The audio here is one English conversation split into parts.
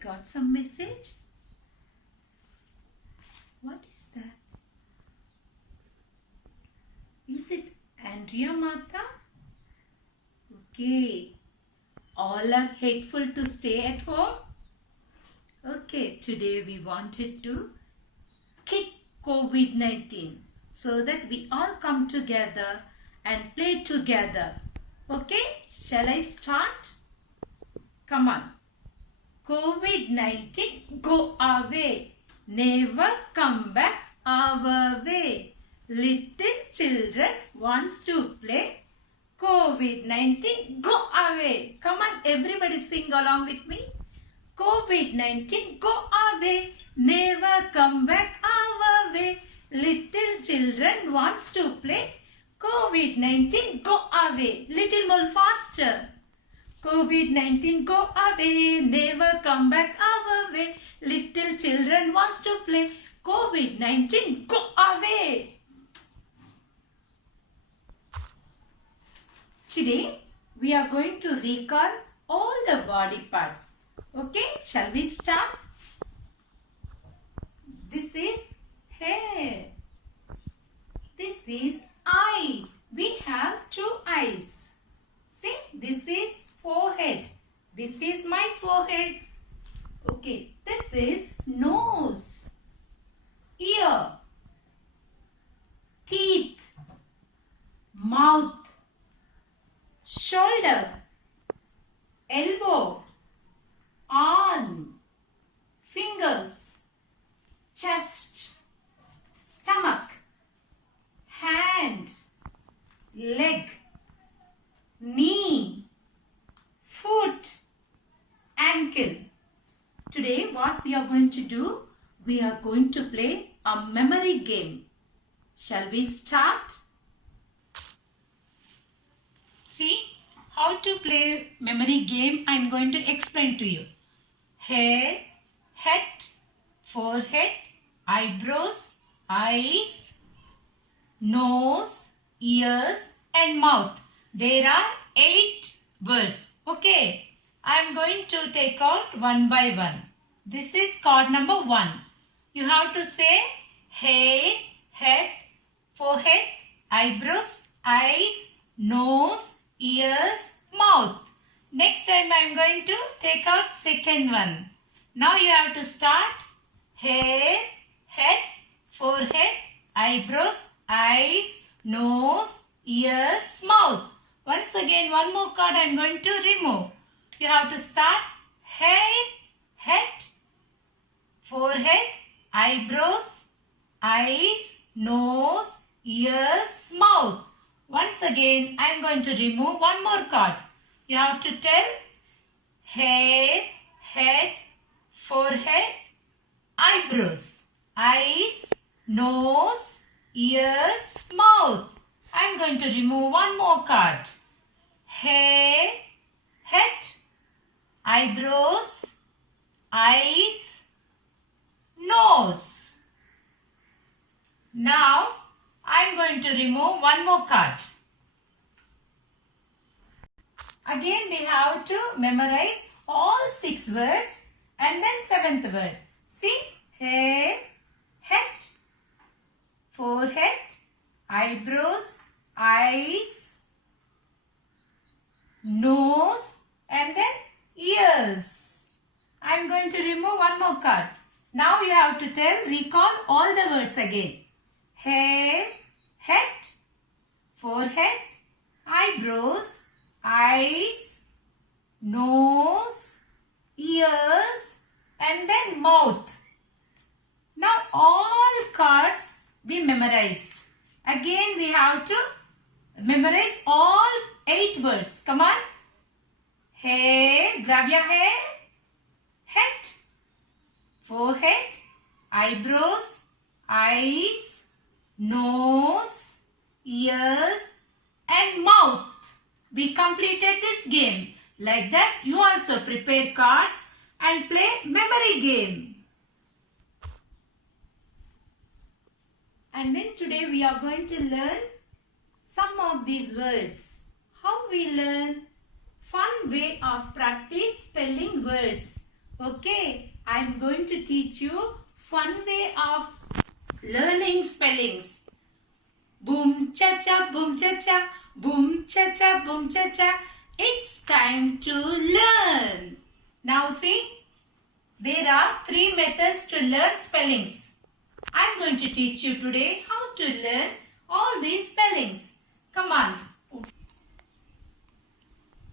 got some message. What is that? Is it Andrea Mata? Okay. All are hateful to stay at home. Okay, today we wanted to kick COVID-19 so that we all come together and play together. Okay, shall I start? Come on. COVID-19 go away. Never come back our way. Little children wants to play. COVID-19 go away. Come on, everybody sing along with me. COVID-19 go away. Never come back our way. Little children wants to play. COVID-19 go away. Little more faster. COVID-19 go away. Never come back our way. Little children wants to play. COVID-19 go away. Today we are going to recall all the body parts. Okay, shall we start? This is hair. This is eye. We have two eyes. See, this is forehead. This is my forehead. Okay, this is nose, ear, teeth, mouth, shoulder, elbow, arm, fingers, chest, stomach, hand, leg, knee, foot, ankle. Today what we are going to do? We are going to play a memory game. Shall we start? See how to play memory game. I am going to explain to you. Hair, head, forehead, eyebrows, eyes, nose, ears and mouth. There are 8 words. Okay. I am going to take out one by one. This is card number 1. You have to say hair, head, forehead, eyebrows, eyes, nose, ears, mouth. Next time I am going to take out second one. Now you have to start hair, head, forehead, eyebrows, eyes, nose, ears, mouth. Once again one more card I am going to remove. You have to start hair, head, forehead, eyebrows, eyes, nose, ears, mouth. Once again, I am going to remove one more card. You have to tell hair, head, forehead, eyebrows, eyes, nose, ears, mouth. I am going to remove one more card. Hair, head, eyebrows, eyes, nose. Now, I am going to remove one more card. Again, we have to memorize all 6 words and then 7th word. See, hair, head, forehead, eyebrows, eyes, nose and then ears. I am going to remove one more card. Now you have to recall all the words again. Hair, head, forehead, eyebrows, eyes, nose, ears and then mouth. Now all cards be memorized. Again we have to memorize all 8 words. Come on. Hair, grab your hair, head, forehead, eyebrows, eyes, nose, ears and mouth. We completed this game. Like that, you also prepare cards and play memory game. And then today we are going to learn some of these words. How we learn? Fun way of practice spelling words. Okay, I'm going to teach you fun way of learning spellings. Boom cha cha, boom cha cha, boom cha cha, boom cha cha. It's time to learn. Now see, there are 3 methods to learn spellings. I'm going to teach you today how to learn all these spellings. Come on.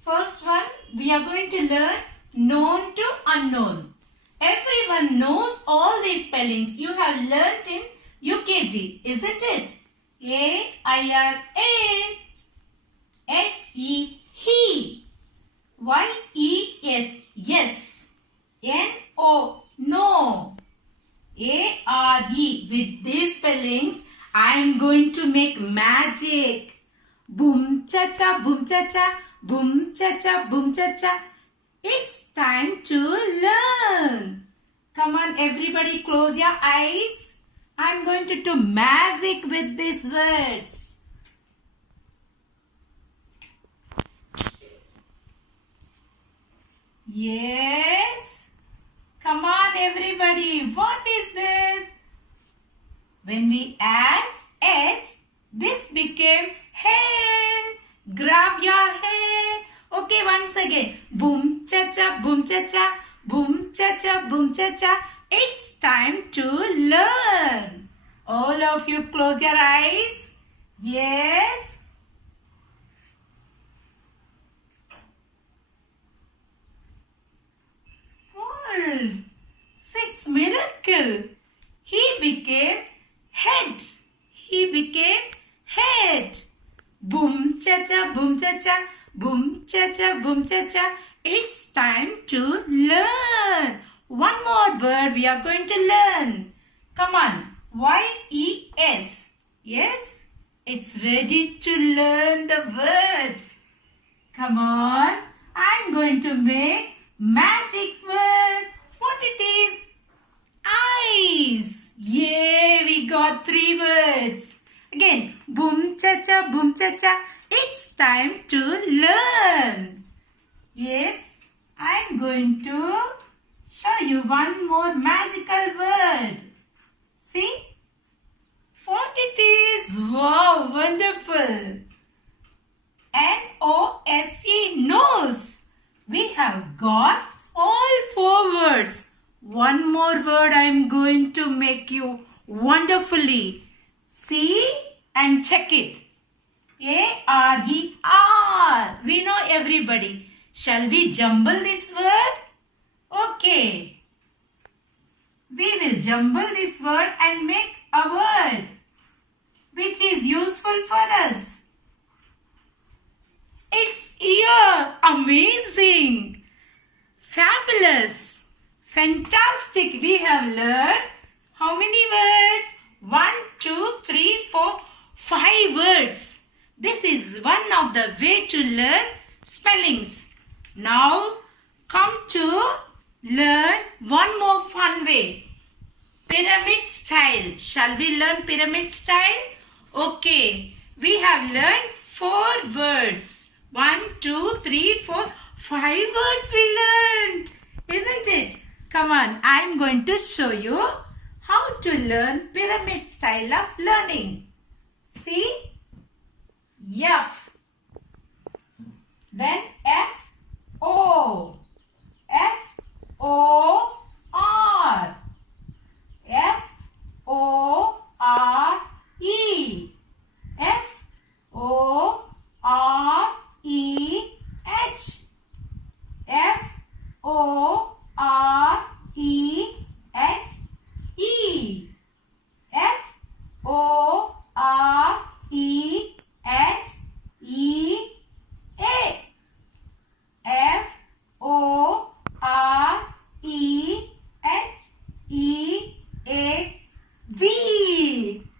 First one, we are going to learn known to unknown. Everyone knows all these spellings you have learnt in UKG, isn't it? A-I-R-A, H-E, he, Y-E-S, yes, N-O, no, A-R-E. With these spellings, I am going to make magic. Boom cha cha, boom cha cha, boom cha cha, boom cha cha. It's time to learn. Come on, everybody, close your eyes. I'm going to do magic with these words. Yes. Come on, everybody. What is this? When we add H, this became hair. Grab your hair. Okay, once again. Boom cha cha, boom cha cha, boom cha cha, boom cha cha. It's time to learn. All of you close your eyes. Yes. Words. 6 miracle. He became head. He became head. Boom cha cha, boom cha cha, boom cha cha, boom cha cha. It's time to learn. One more word we are going to learn. Come on. Y-E-S. Yes? It's ready to learn the word. Come on. I'm going to make magic word. What it is? Eyes. Yay, we got 3 words. Again, boom cha cha, boom cha cha. It's time to learn. Yes, I'm going to show you one more magical word. See what it is. Wow, wonderful. N-O-S-E, nose. We have got all 4 words. One more word I am going to make you wonderfully. See and check it. A-R-E-R. We know everybody. Shall we jumble this word? Okay. We will jumble this word and make a word which is useful for us. It's ear. Amazing. Fabulous. Fantastic. We have learned how many words? 1, 2, 3, 4, 5 words. This is one of the way to learn spellings. Now come to learn one more fun way. Pyramid style. Shall we learn pyramid style? Okay. We have learned 4 words. 1, 2, 3, 4, 5 words we learned. Isn't it? Come on. I am going to show you how to learn pyramid style of learning. See? F. Then F-O. F-O-R. F-O-R-E. F-O-R-E-H. F-O-R-E-H-E. F-O-R-E-H-E-A. F-O-R-E-H-E-A-D.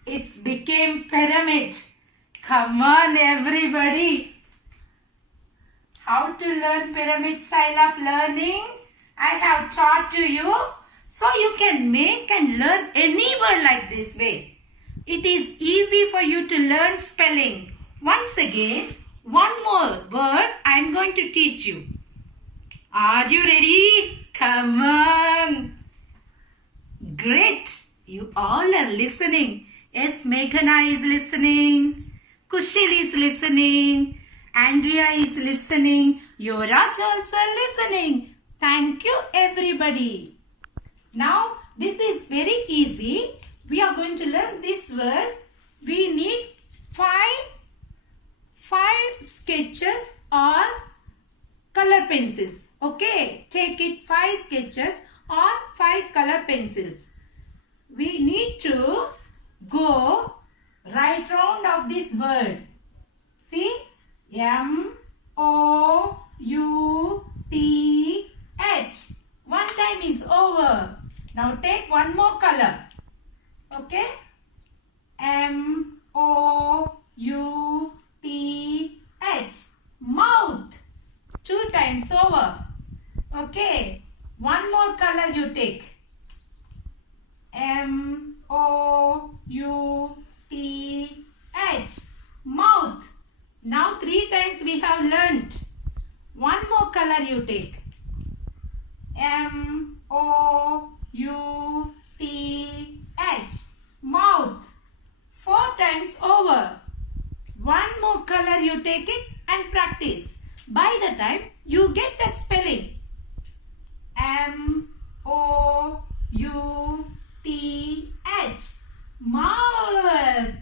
It's became pyramid. Come on, everybody. How to learn pyramid style of learning? I have taught to you. So you can make and learn any word like this way. It is easy for you to learn spelling. Once again, one more word I am going to teach you. Are you ready? Come on. Great. You all are listening. Yes, Meghana is listening. Kushil is listening. Andrea is listening. Yuvraj also listening. Thank you everybody. Now this is very easy. We are going to learn this word. We need five sketches or color pencils. Okay, take it 5 sketches or 5 color pencils. We need to go right round of this word. See, M-O-U-T-H. One time is over. Now take one more color. Okay, M-O-U-T-H. Mouth. 2 times over. Okay, one more color you take. M-O-U-T-H. Mouth. Now 3 times we have learnt. One more color you take. M-O-U-T-H. Mouth. 4 times over. One more color you take it and practice. By the time you get that spelling. M-O-U-T-H. Mouth.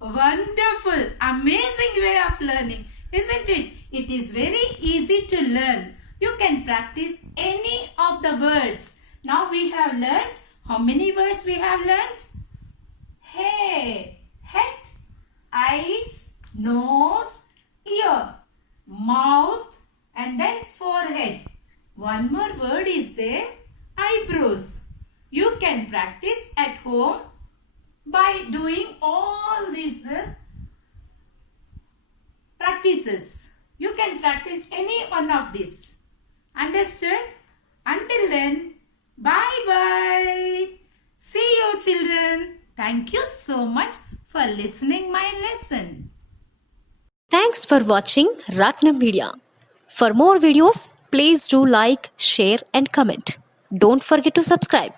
Wonderful. Amazing way of learning. Isn't it? It is very easy to learn. You can practice any of the words. Now we have learned. How many words we have learned? Head, eyes, nose, ear, mouth, and then forehead. One more word is there, eyebrows. You can practice at home by doing all these practices. You can practice any one of these. Understood? Until then, bye-bye. See you children. Thank you so much for listening my lesson. Thanks for watching Ratnam Media. For more videos, please do like, share and comment. Don't forget to subscribe.